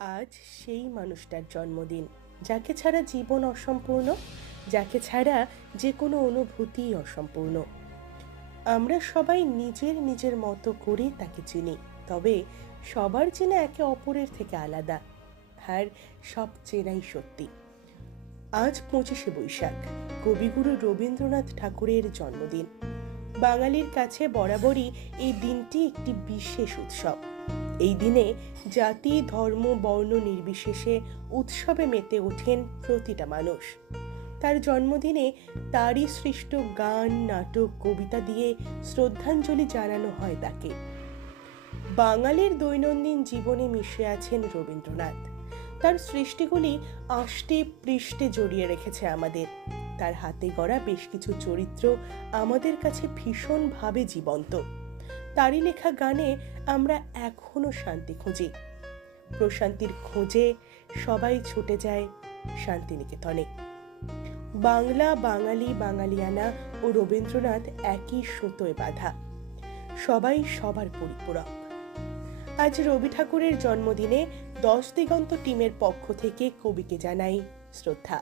আজ সেই মানুষটার জন্মদিন, যাকে ছাড়া জীবন অসম্পূর্ণ, যাকে ছাড়া যে কোনো অনুভূতিই অসম্পূর্ণ। আমরা সবাই নিজের নিজের মতো করে তাকে চিনি, তবে সবার চেনা একে অপরের থেকে আলাদা। আর সব চেনাই সত্যি। আজ 25শে বৈশাখ, কবিগুরু রবীন্দ্রনাথ ঠাকুরের জন্মদিন। বাঙালির কাছে বরাবরই এই দিনটি একটি বিশেষ উৎসব। এই দিনে জাতি, ধর্ম, বর্ণ নির্বিশেষে উৎসবে মেতে ওঠেন প্রতিটা মানুষ। তার জন্মদিনে তারই সৃষ্ট গান, নাটক, কবিতা দিয়ে শ্রদ্ধাঞ্জলি জানানো হয় তাকে। বাঙালির দৈনন্দিন জীবনে মিশে আছেন রবীন্দ্রনাথ। তার সৃষ্টিগুলি আষ্টে পৃষ্ঠে জড়িয়ে রেখেছে আমাদের। তার হাতে গড়া বেশ কিছু চরিত্র আমাদের কাছে ভীষণভাবে জীবন্ত। তারই লেখা গানে আমরা এখনো শান্তি খুঁজি। প্রশান্তির খোঁজে সবাই ছুটে যায় শান্তিনিকেতনে। বাংলা, বাঙালি, বাঙালিয়ানা ও রবীন্দ্রনাথ একই সুতোয় বাঁধা। সবাই সবার পরিপূরক। আজ রবি ঠাকুরের জন্মদিনে 10 দিগন্ত টিমের পক্ষ থেকে কবিকে জানাই শ্রদ্ধা।